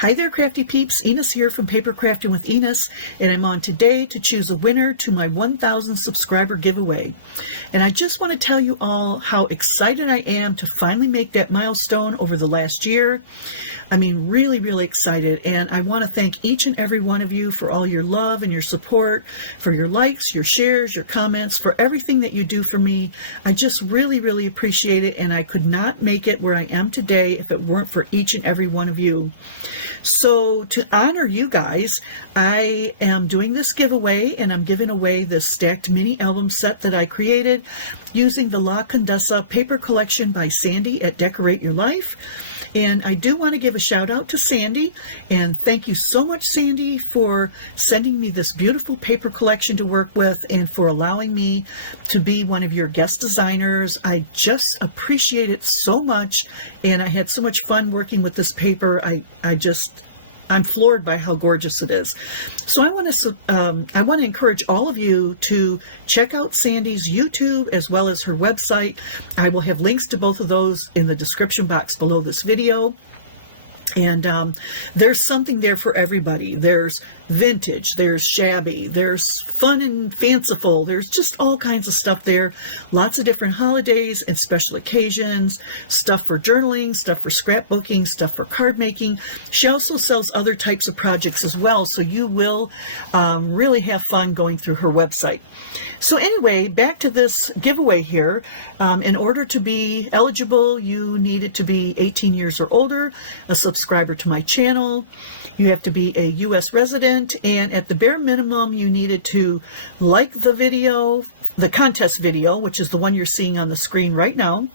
Hi there, Crafty Peeps. Enis here from Papercrafting with Enis, and I'm on today to choose a winner to my 1,000 subscriber giveaway. And I just want to tell you all how excited I am to finally make that milestone over the last year. I mean, really, really excited. And I want to thank each and every one of you for all your love and your support, for your likes, your shares, your comments, for everything that you do for me. I just really, really appreciate it. And I could not make it where I am today if it weren't for each and every one of you. So to honor you guys, I am doing this giveaway, and I'm giving away this stacked mini album set that I created using the La Condesa paper collection by Sandi at Decorate Your Life. And I do want to give a shout out to Sandi, and thank you so much, Sandi, for sending me this beautiful paper collection to work with and for allowing me to be one of your guest designers. I just appreciate it so much, and I had so much fun working with this paper. I'm floored by how gorgeous it is. So I want to encourage all of you to check out Sandi's YouTube as well as her website. I will have links to both of those in the description box below this video. And there's something there for everybody. There's vintage, there's shabby, there's fun and fanciful, there's just all kinds of stuff there. Lots of different holidays and special occasions, stuff for journaling, stuff for scrapbooking, stuff for card making. She also sells other types of projects as well, so you will really have fun going through her website. So anyway, back to this giveaway here. In order to be eligible, you needed to be 18 years or older, a subscriber to my channel. You have to be a U.S. resident, and at the bare minimum, you needed to like the video, the contest video, which is the one you're seeing on the screen right now,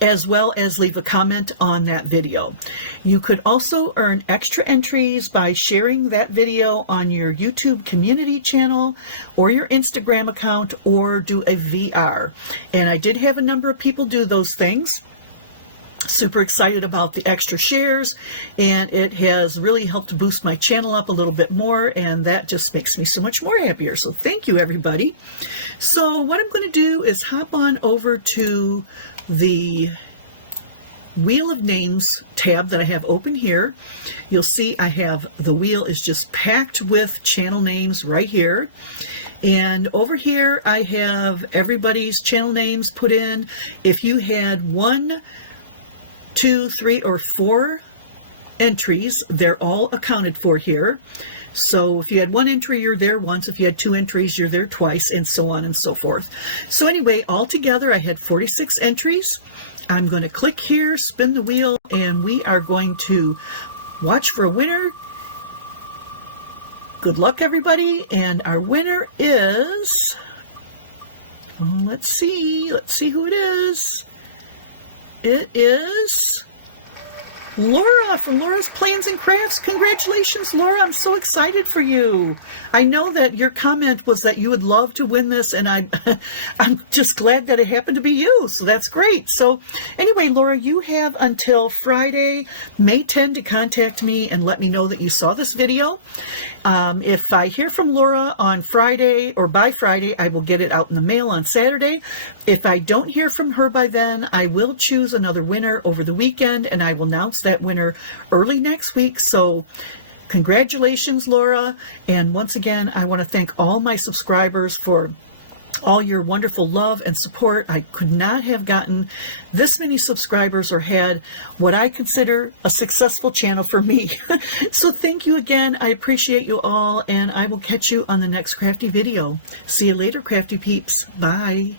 as well as leave a comment on that video. You could also earn extra entries by sharing that video on your YouTube community channel or your Instagram account, or do a VR. And I did have a number of people do those things. Super excited about the extra shares, and it has really helped to boost my channel up a little bit more, and that just makes me so much more happier. So thank you, everybody. So what I'm going to do is hop on over to the Wheel of Names tab that I have open here. You'll see I have the wheel is just packed with channel names right here. And over here I have everybody's channel names put in. If you had 1, 2, 3, or 4 entries, they're all accounted for here. So if you had 1 entry, you're there once. If you had 2 entries, you're there twice, and so on and so forth. So anyway, altogether, I had 46 entries. I'm going to click here, spin the wheel, and we are going to watch for a winner. Good luck, everybody. And our winner is, let's see who it is. It is Laura from Laura's Plans and Crafts. Congratulations, Laura. I'm so excited for you. I know that your comment was that you would love to win this, and I'm just glad that it happened to be you. So that's great. So anyway, Laura, you have until Friday, May 10 to contact me and let me know that you saw this video. If I hear from Laura on Friday or by Friday, I will get it out in the mail on Saturday. If I don't hear from her by then, I will choose another winner over the weekend, and I will announce that winner early next week. So congratulations, Laura. And once again, I want to thank all my subscribers for all your wonderful love and support. I could not have gotten this many subscribers or had what I consider a successful channel for me. So thank you again. I appreciate you all, and I will catch you on the next crafty video. See you later, Crafty Peeps. Bye.